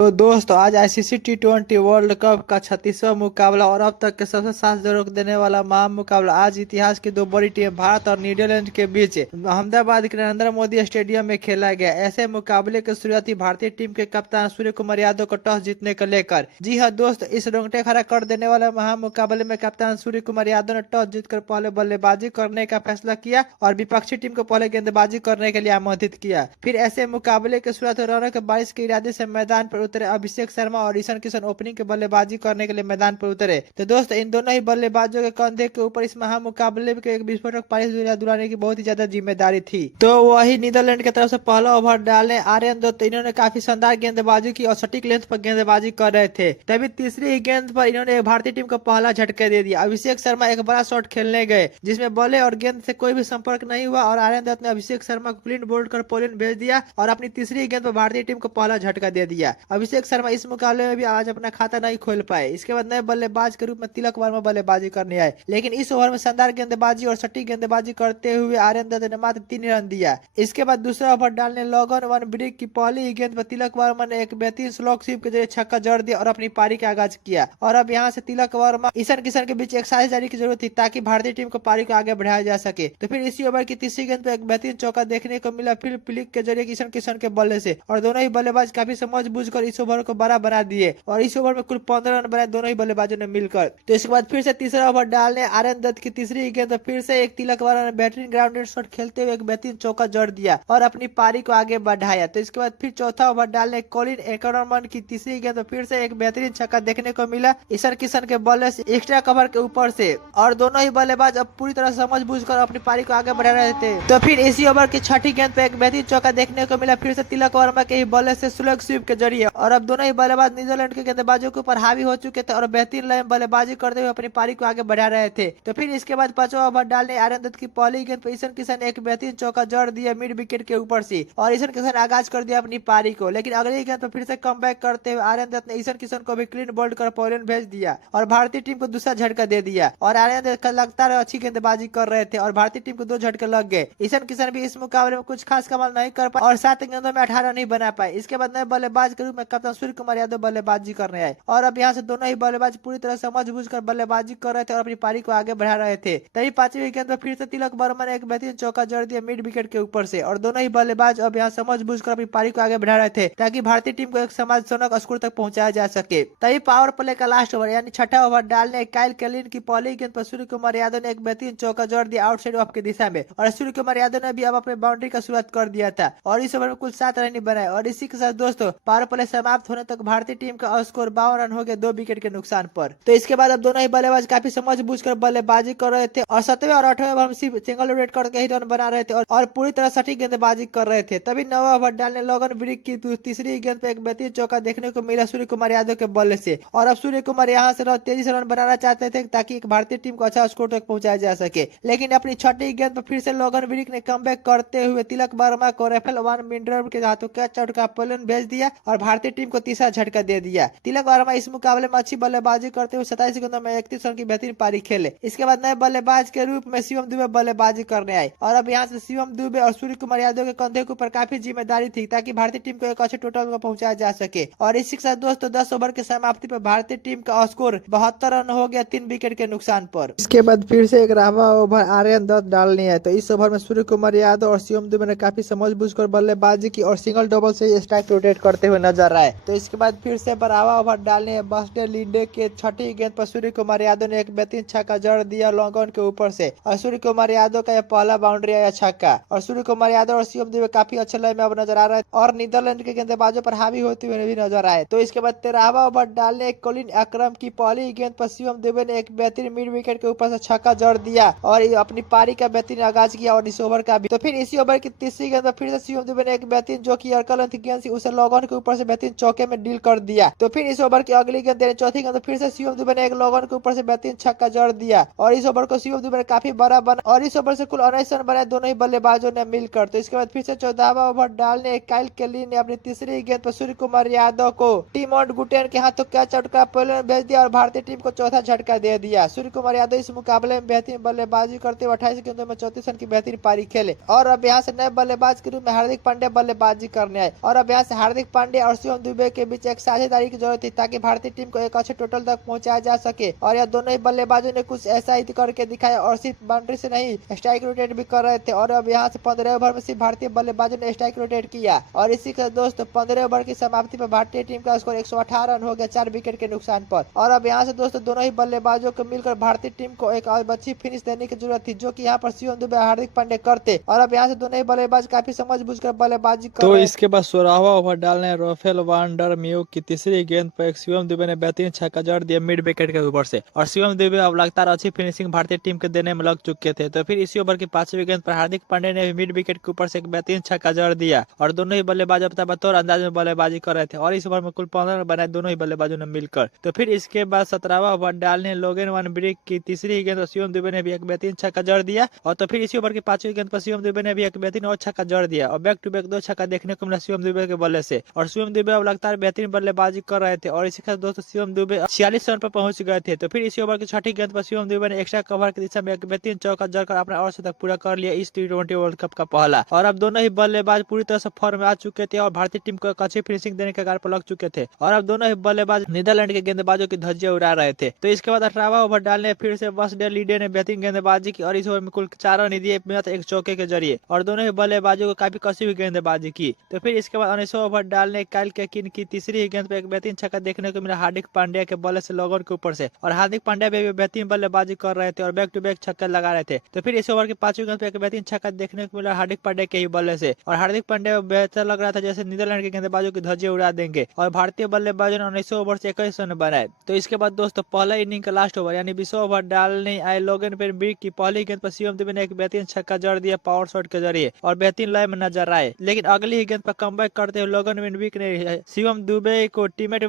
तो दोस्त आज आईसीसी T20 वर्ल्ड कप का 36वां मुकाबला और अब तक के सबसे साथ जरूर देने वाला महामुकाबला आज इतिहास की दो बड़ी टीम भारत और नीदरलैंड के बीच अहमदाबाद के नरेंद्र मोदी स्टेडियम में खेला गया। ऐसे मुकाबले की शुरुआती भारतीय टीम के कप्तान सूर्य कुमार यादव को टॉस जीतने को लेकर। जी हाँ दोस्त, इस रोंगटे खड़ा कर देने वाले महामुकाबले में कप्तान सूर्य कुमार यादव ने टॉस जीतकर पहले बल्लेबाजी करने का फैसला किया और विपक्षी टीम को पहले गेंदबाजी करने के लिए आमंत्रित किया। फिर ऐसे मुकाबले के शुरुआत रनों के बारिश के इरादे से मैदान पर उतरे अभिषेक शर्मा और ईशान किशन ओपनिंग के बल्लेबाजी करने के लिए मैदान पर उतरे। तो दोस्त इन दोनों ही बल्लेबाजों के कंधे के ऊपर इस महामुकाबले के एक विस्फोटक पारी दिलाने की बहुत ही ज्यादा जिम्मेदारी थी। तो वही नीदरलैंड की तरफ से पहला ओवर डालने आर्यन दत्त इन्होंने काफी शानदार गेंदबाजी की और सटीक लेंथ पर गेंदबाजी कर रहे थे। तभी तीसरी ही गेंद पर इन्होंने भारतीय टीम को पहला झटका दे दिया। अभिषेक शर्मा एक बड़ा शॉट खेलने गए जिसमें बॉले और गेंद से कोई भी संपर्क नहीं हुआ और आर्यन दत्त ने अभिषेक शर्मा को क्लीन बोल्ड कर पोलिंग भेज दिया और अपनी तीसरी गेंद पर भारतीय टीम को पहला झटका दे दिया। अभिषेक शर्मा इस मुकाबले में भी आज अपना खाता नहीं खोल पाए। इसके बाद नए बल्लेबाज के रूप में तिलक वर्मा बल्लेबाजी करने आए, लेकिन इस ओवर में शानदार गेंदबाजी और सटीक गेंदबाजी करते हुए आर्यन दत्त ने मात्र 3 रन दिया। इसके बाद दूसरा ओवर डालने लॉगन वन ब्रिक की पहली ही गेंद पर तिलक वर्मा ने एक बेहतरीन स्लॉग स्वीप के जरिए छक्का जड़ दिया और अपनी पारी का आगाज किया। और अब यहाँ से तिलक वर्मा ईशान किशन के बीच एक साझेदारी की जरूरत थी ताकि भारतीय टीम को पारी को आगे बढ़ाया जा सके। तो फिर इसी ओवर की तीसरी गेंद पर एक बेहतरीन चौका देखने को मिला फिर फ्लिक के जरिए ईशान किशन के बल्ले से, और दोनों ही बल्लेबाज काफी समझ बूझ कर इस ओवर को बड़ा बना दिए और इस ओवर में कुल 15 रन बनाए दोनों ही बल्लेबाजों ने मिलकर। तो इसके बाद फिर से तीसरा ओवर डालने आर्यन दत्त की तीसरी गेंद फिर से एक तिलक वर्मा ने बेहतरीन ग्राउंडेड शॉट खेलते हुए एक बेहतरीन चौका जड़ दिया और अपनी पारी को आगे बढ़ाया। तो इसके बाद फिर चौथा ओवर डालने कॉलिन एकरमन की तीसरी गेंद फिर से एक बेहतरीन छक्का देखने को मिला ईशान किशन के बल्ले से एक्स्ट्रा कवर के ऊपर से, और दोनों ही बल्लेबाज अब पूरी तरह समझ बूझ कर अपनी पारी को आगे बढ़ा रहे थे। तो फिर इसी ओवर की छठी गेंद पे एक बेहतरीन चौका देखने को मिला फिर से तिलक वर्मा के ही बल्ले से स्लग स्वीप के जरिए, और अब दोनों ही बल्लेबाज नीदरलैंड के गेंदबाजों के ऊपर हावी हो चुके थे और बेहतरीन लाइन बल्लेबाजी करते हुए अपनी पारी को आगे बढ़ा रहे थे। तो फिर इसके बाद पांचवा ओवर डालने आर्यन दत्त की पहली गेंद पर ईशान किशन एक बेहतरीन चौका जड़ दिया मिड विकेट के ऊपर से और ईशान किशन आगाज कर दिया अपनी पारी को, लेकिन अगली गेंद पर फिर से कम करते हुए आर्यन दत्त ने ईशान किशन को भी क्लीन बोल्ड कर पोलिंग भेज दिया और भारतीय टीम को दूसरा झटका दे दिया। और आर्यन दत्त लगातार अच्छी गेंदबाजी कर रहे थे और भारतीय टीम को 2 झटके लग गए। ईशान किशन भी इस मुकाबले में कुछ खास कमाल नहीं कर पाए और 7 गेंदों में 18 नहीं बना पाए। इसके बाद नए बल्लेबाज के रूप में कप्तान सूर्य कुमार यादव बल्लेबाजी करने आए और अब यहाँ से दोनों ही बल्लेबाज पूरी तरह समझ बूझ कर बल्लेबाजी कर रहे थे और अपनी पारी को आगे बढ़ा रहे थे। तभी पांचवी गेंद पर फिर से तिलक वर्मा ने एक बेहतरीन चौका जड़ दिया मिड विकेट के ऊपर से और दोनों ही बल्लेबाज अब यहाँ समझ बूझ कर अपनी पारी को आगे बढ़ा रहे थे ताकि भारतीय टीम को एक समाजजनक स्कोर तक पहुंचाया जा सके। तभी पावर प्ले का लास्ट ओवर यानी छठा ओवर डालने काइल केलिन की पहली गेंद पर सूर्य कुमार यादव ने एक बेहतरीन चौका जड़ दिया आउटसाइड ऑफ की दिशा में और सूर्य कुमार यादव ने भी अब अपने बाउंड्री का शुरुआत कर दिया था और इस ओवर में कुल 7 रन बनाए। और इसी के साथ दोस्तों पावर प्ले समाप्त होने तक भारतीय टीम का स्कोर 52 रन हो गया 2 विकेट के नुकसान पर। तो इसके बाद अब दोनों ही बल्लेबाज काफी समझ बूझ कर बल्लेबाजी कर रहे थे और 7वें और 8वें ओवर में सिर्फ सिंगल रेड करके ही रन बना रहे थे और पूरी तरह सटीक गेंदबाजी कर रहे थे। तभी 9वां ओवर डालने लोगन ब्रिक की तीसरी गेंद पे एक बेहतरीन चौका देखने को मिला सूर्य कुमार यादव के बल्ले से और अब सूर्य कुमार यहाँ से तेजी से रन बनाना चाहते थे ताकि भारतीय टीम को अच्छा स्कोर तक पहुंचाया जा सके, लेकिन अपनी छठी गेंद पर फिर से लोगन ब्रिक ने कमबैक करते हुए तिलक वर्मा को राफेल वन मिनरल के हाथों कैच आउट का पोलिंग भेज दिया और भारतीय टीम को तीसरा झटका दे दिया। तिलक वर्मा इस मुकाबले में अच्छी बल्लेबाजी करते हुए 27 गेंदों में 31 रन की बेहतरीन पारी खेले। इसके बाद नए बल्लेबाज के रूप में शिवम दुबे बल्लेबाजी करने आए और अब यहाँ से शिवम दुबे और सूर्य कुमार यादव के कंधे के ऊपर काफी जिम्मेदारी थी ताकि भारतीय टीम को एक अच्छे टोटल में पहुंचाया जा सके। और इसी के साथ दोस्तों 10 ओवर के समाप्ति पर भारतीय टीम का स्कोर 72 रन हो गया 3 विकेट के नुकसान पर। इसके बाद फिर से 11वां ओवर आर्यन दत्त डालने है तो इस ओवर में सूर्य कुमार यादव और शिवम दुबे ने काफी समझ बूझ कर बल्लेबाजी की और सिंगल डबल से स्ट्राइक रोटेट करते हुए नजर आए। तो इसके बाद फिर से 12वां ओवर डालने है बस्टे लीडे के छठी गेंद पर सूर्य कुमार यादव ने एक बेहतरीन छक्का जड़ दिया लॉन्ग ऑन के ऊपर से और सूर्य कुमार यादव का यह पहला बाउंड्री आया छक्का और सूर्य कुमार यादव और शिवम दुबे काफी अच्छे लय में अब नजर आ रहे हैं और नीदरलैंड के गेंदबाजों पर हावी होते हुए भी नजर आए। तो इसके बाद 13वां ओवर डालने कॉलिन अकरम की पहली गेंद पर शिवम दुबे ने एक बेहतरीन मिड विकेट के ऊपर से छक्का जड़ दिया और अपनी पारी का बेहतरीन आगाज किया और इस ओवर का भी। तो फिर इसी ओवर की तीसरी गेंद पर फिर से शिवम दुबे ने एक बेहतरीन जो की अर्कलन गेंद से उसे लॉग ऑन के ऊपर से बेहतरीन चौके में डील कर दिया। तो फिर इस ओवर की अगली गेंद चौथी गेंद फिर से शिवम दुबे ने एक लॉग ऑन के ऊपर से बेहतरीन छक्का जड़ दिया और इस ओवर को शिवम दुबे ने काफी बड़ा बना और इस ओवर से कुल 19 रन बनाए दोनों ही बल्लेबाजों ने मिलकर। तो इसके बाद फिर से 14वां ओवर डालने काइल केली ने अपनी तीसरी गेंद पर सूर्य कुमार यादव को टीम रेजिमोंड गुटेन के हाथों कैच आउट का पहले भेज दिया और भारतीय टीम को चौथा झटका दे दिया। सूर्य कुमार यादव इस मुकाबले में बेहतरीन बल्लेबाजी करते हुए 28 गेंदों में 34 रन की बेहतरीन पारी खेले और अब यहाँ से नए बल्लेबाज के रूप में हार्दिक पांड्या बल्लेबाजी करने आए और अब यहाँ से हार्दिक पांड्या और शिवम दुबे के बीच एक साझेदारी की जरूरत थी ताकि भारतीय टीम को एक अच्छे टोटल तक पहुंचाया जा सके और यह दोनों ही बल्लेबाजों ने कुछ ऐसा ही करके दिखाया और सिर्फ बाउंड्री से नहीं स्ट्राइक रोटेट भी कर रहे थे और अब यहाँ से 15 ओवर में सिर्फ भारतीय बल्लेबाजों ने स्ट्राइक रोटेट किया और इसी के दोस्तों 15 ओवर की समाप्ति पर भारतीय टीम का स्कोर 118 रन हो गया 4 विकेट के नुकसान पर और अब यहाँ से दोस्तों दोनों ही बल्लेबाजों को मिलकर भारतीय टीम को एक अच्छी फिनिश देने की जरूरत थी जो कि यहाँ पर शिवम दुबे हार्दिक पांड्या करते और अब यहाँ से दोनों ही बल्लेबाज काफी समझ बूझकर बल्लेबाजी कर रहे। इसके बाद 16वां ओवर डालने राफेल वांडर म्यू की तीसरी गेंद पर शिवम दुबे ने बेहतरीन छक्का जड़ दिया मिड विकेट के ऊपर से और शिवम दुबे अब लगातार अच्छी फिनिशिंग भारतीय टीम के देने में लग चुके थे। तो फिर इसी ओवर की 5वीं गेंद पर हार्दिक पांड्या ने मिड विकेट के ऊपर से एक बेहतरीन छक्का जड़ दिया और दोनों ही बल्लेबाज अब बतौर अंदाज में बल्लेबाजी कर रहे थे और इस ओवर में कुल 15 रन बनाए दोनों ही बल्लेबाजों ने मिलकर। तो फिर इसके बाद 17वां ओवर डालने लोगन वन ब्रिक की तीसरी गेंद पर शिवम दुबे ने भी एक बेहतरीन छक्का जड़ दिया और तो फिर इसी ओवर की 5वीं गेंद पर शिवम दुबे ने भी एक बेहतरीन और छक्का जड़ दिया और बैक टू बैक 2 छक्का देखने को मिला शिवम दुबे के बल्ले से और शिवम दुबे अब लगातार बेहतरीन बल्लेबाजी कर रहे थे और इसी के साथ दोस्तों शिवम दुबे 46 रन पर पहुंच गए थे। तो फिर इसी ओवर की 6ठी गेंद पर शिवम दुबे ने एक्स्ट्रा कवर की दिशा में एक बेहतरीन चौका जड़कर अपना अर्धशतक पूरा कर लिया इस T20 वर्ल्ड कप का पहला और अब दोनों ही बल्लेबाज पूरी तरह से फॉर्म में आ चुके थे और भारतीय टीम को एक अच्छी फिनिशिंग देने के कार्य पर लग चुके थे और अब दोनों ही बल्लेबाज नीदरलैंड के गेंदबाजों की धज्जियां उड़ा रहे थे। तो इसके बाद 18वां ओवर डालने फिर से बस डे लीडे ने बेहतरीन गेंदबाजी की और इस ओवर में कुल 4 रन दिए मात्र एक चौके के जरिए और दोनों ही बल्लेबाजों को काफी कसी हुई गेंदबाजी की। तो फिर इसके बाद 19वां ओवर डालने काइल केकिन की तीसरी गेंद पर एक बेहतरीन छक्का देखने को मिला हार्दिक पांड्या के बल्ले से लोगन के ऊपर से और हार्दिक पांड्या भी बेहतरीन बल्लेबाजी कर रहे थे और बैक टू बैक छक्के लगा रहे थे। तो फिर इस ओवर की 5वीं गेंद पर एक बेहतरीन छक्का देखने को मिला हार्दिक पांड्या के ही बल्ले से और हार्दिक पांड्या बेहतर लग रहा था जैसे नीदरलैंड के गेंदबाजों की धज्जियां उड़ा देंगे और भारतीय बल्लेबाजों ने 19 ओवर से 21 रन बनाए। तो इसके बाद दोस्तों पहला इनिंग का लास्ट ओवर यानी 20वां ओवर डालने आए लोगन पेन ब्रिक की पहली गेंद पर शिवम दुबे ने एक बेहतरीन छक्का जड़ दिया पावर शॉट के जरिए और बेहतरीन लय में नजर आए लेकिन अगली ही गेंद पर कमबैक करते हुए लोगन विक ने शिवम दुबे को टीममेट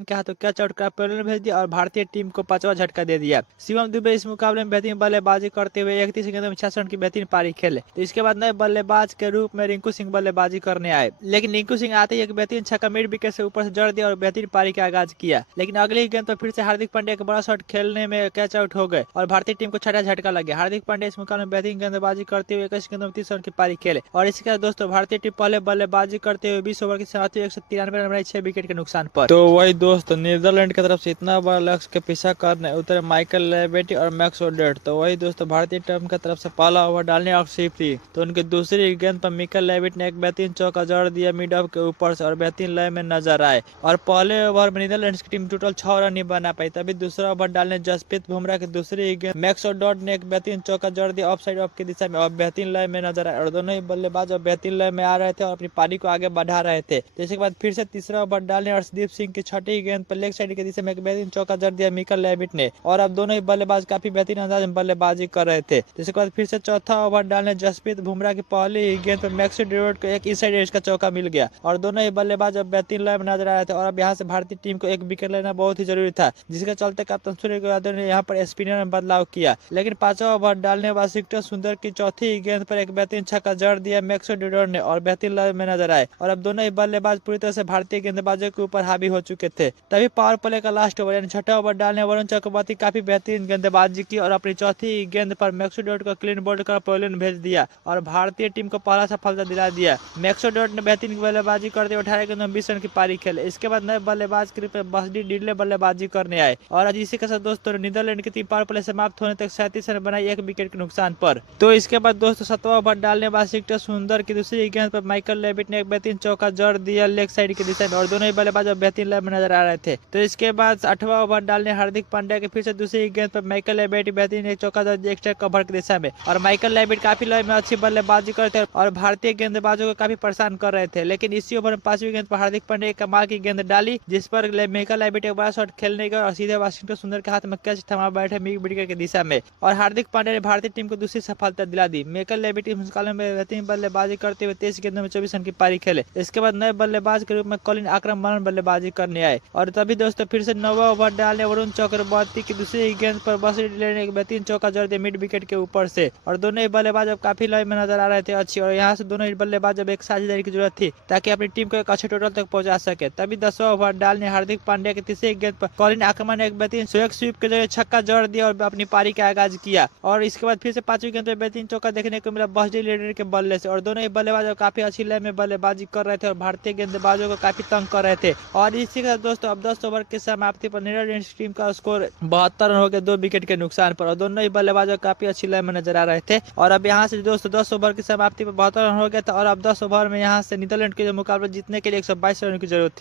के हाथों कैच आउट का पहले भेज दिया और भारतीय टीम को 5वां झटका दे दिया। शिवम दुबे इस मुकाबले में बेहतरीन बल्लेबाजी करते हुए 31 गेंदों में 66 रन की बेहतरीन पारी खेले। तो इसके बाद नए बल्लेबाज के रूप में रिंकू सिंह बल्लेबाजी करने आए लेकिन रिंकू सिंह आते ही एक बेहतरीन छक्का मिड विकेट से ऊपर से जड़ दिया और बेहतरीन पारी का आगाज किया लेकिन अगली गेंद पर फिर से हार्दिक पांड्या का बड़ा शॉट खेलने में कैच आउट हो गए और भारतीय टीम को 6वां झटका लग गया। हार्दिक पांड्या इस मुकाबले में बेहतरीन गेंदबाजी करते हुए 21 गेंदों में 30 रन की पारी खेले और इसके साथ दोस्तों भारतीय टीम पहले बल्लेबाजी करते हुए 20 ओवर की समाप्ति 193 रन बनाई 6 विकेट के नुकसान पर। तो वही दोस्त नीदरलैंड की तरफ से इतना बड़ा लक्ष्य के पीछा करने उतरे माइकल लेबेटी और मैक्स ओडेट। तो वही दोस्तों भारतीय टीम की तरफ से पहला ओवर डालने अक्षिप थी तो उनकी दूसरी गेंद पर मिकल लेविट ने एक बेहतरीन चौका जड़ दिया मिड ऑफ के ऊपर से और बेहतरीन लय में नजर आए और पहले ओवर में नीदरलैंड की टीम टोटल 6 रन नहीं बना पाई। तभी दूसरा ओवर डालने जसप्रीत बुमराह की दूसरी गेंद मैक्स ओडेट ने एक बेहतरीन चौका जड़ दिया ऑफ साइड ऑफ की दिशा में और बेहतरीन लय में नजर आए और दोनों ही बल्लेबाज और बेहतरीन लय में आ रहे थे और अपनी पारी को आगे बढ़ा रहे थे। जिसके बाद फिर से तीसरा ओवर डालने अर्शदीप सिंह की 6ठी गेंद पर लेग साइड की दिशा में एक बेहतरीन चौका जड़ दिया मिकल लेविट ने और अब दोनों ही बल्लेबाज काफी बेहतरीन अंदाज में बल्लेबाजी कर रहे थे। जिसके बाद फिर से चौथा ओवर डालने जसप्रीत बुमराह की पहली गेंद पर मैक्स ओडेट को एक इनसाइड एज का चौका मिल गया और दोनों ही बल्लेबाज अब बेहतरीन लय में नजर आ रहे थे और अब यहाँ से भारतीय टीम को एक विकेट लेना बहुत ही जरूरी था जिसके चलते कप्तान सूर्य यादव ने यहाँ पर स्पिनर में बदलाव किया। लेकिन 5वां ओवर डालने वाशिंगटन सुंदर की चौथी गेंद पर एक बेहतरीन छक्का जड़ दिया मैक्स ओडेट ने और बेहतरीन लय में नजर आए और अब दोनों ही बल्लेबाज पूरी तरह से भारतीय गेंदबाजों के ऊपर हावी हो चुके थे। तभी पावर प्ले का लास्ट ओवर यानी 6वां ओवर डालने वरुण चक्रवर्ती काफी बेहतरीन गेंदबाजी की और अपनी चौथी गेंद पर मैक्स ओडेट को क्लीन बोल्ड कर पवेलियन भेज दिया और भारतीय टीम को पहला सफलता दिला दिया। मैक्स ओडेट ने बेहतरीन बल्लेबाजी करते 18 गेंदों में 20 रन की पारी खेले। इसके बाद नए बल्लेबाज के रूप में बसडी डिडले बल्लेबाजी करने आए और आज इसी के साथ दोस्तों नीदरलैंड की टीम पावर प्ले समाप्त होने तक 37 रन बनाई 1 विकेट के नुकसान पर। तो इसके बाद दोस्तों 7वां ओवर डालने वाशिंगटन सुंदर की दूसरी गेंद पर माइकल लेविट ने एक बेहतरीन चौका जड़ दिया लेग साइड की दिशा में और दोनों ही बल्लेबाज बेहतरीन लय में नजर आ रहे थे। तो इसके बाद 8वां ओवर डालने हार्दिक पांड्या के फिर से दूसरी गेंद पर माइकल लेविट बेहतरीन एक चौका जड़ दिया एक्स्ट्रा कवर की दिशा में और माइकल लेविट काफी लय में अच्छी बल्लेबाजी करते और भारतीय गेंदबाजों को काफी परेशान कर रहे थे। लेकिन इसी ओवर में 5वीं गेंद पर हार्दिक पांड्या एक कमाल की गेंद डाली जिस पर माइकल लेविट एक बड़ा शॉट खेलने गए और सीधे वाशिंगटन सुंदर के हाथ में कैच थमा बैठे मिड विकेट की दिशा में और हार्दिक पांड्या ने भारतीय टीम को दूसरी सफलता दिला दी। माइकल लेविट इस मुकाबले में बेहतरीन बल्लेबाजी करते हुए 23 गेंदों में 24 रन की पारी खेले। इसके बाद नए बल्लेबाज के रूप में कॉलिन आक्रमण बल्लेबाजी करने आए और तभी दोस्तों फिर से 9वां ओवर डालने वरुण चक्रवर्ती की दूसरी गेंद पर बसडी डिडले ने एक बेहतरीन चौका जड़ दिया मिड विकेट के ऊपर से और दोनों ही बल्लेबाज अब काफी लय में नजर आ रहे थे अच्छी और यहाँ से दोनों ही बल्लेबाज अब एक साझेदारी की जरूरत थी ताकि अपनी टीम को एक अच्छे टोटल तक पहुंचा सके। तभी अभी 10वां ओवर डालने हार्दिक पांड्या के तीसरे गेंद पर कॉलिन आक्रमण ने एक बेहतरीन स्वेग स्वीप के जरिए छक्का जड़ दिया और अपनी पारी का आगाज किया। और इसके बाद फिर से 5वीं गेंद पर बेहतरीन चौका देखने को मिला बजरंग लीडर के बल्ले से। और दोनों ही बल्लेबाजों काफी अच्छी लय में बल्लेबाजी कर रहे थे और भारतीय गेंदबाजों को काफी तंग कर रहे थे। और इसी के साथ दोस्तों अब 10 ओवर की समाप्ति पर नीदरलैंड टीम का स्कोर 72 रन हो गया 2 विकेट के नुकसान पर। और दोनों ही बल्लेबाजों काफी अच्छी लय में नजर आ रहे थे। और अब यहाँ से दोस्तों 10 ओवर की समाप्ति पर 72 रन हो गया था और अब 10 ओवर में यहाँ से नीदरलैंड के मुकाबले जीतने के लिए 122 रन की जरूरत थी।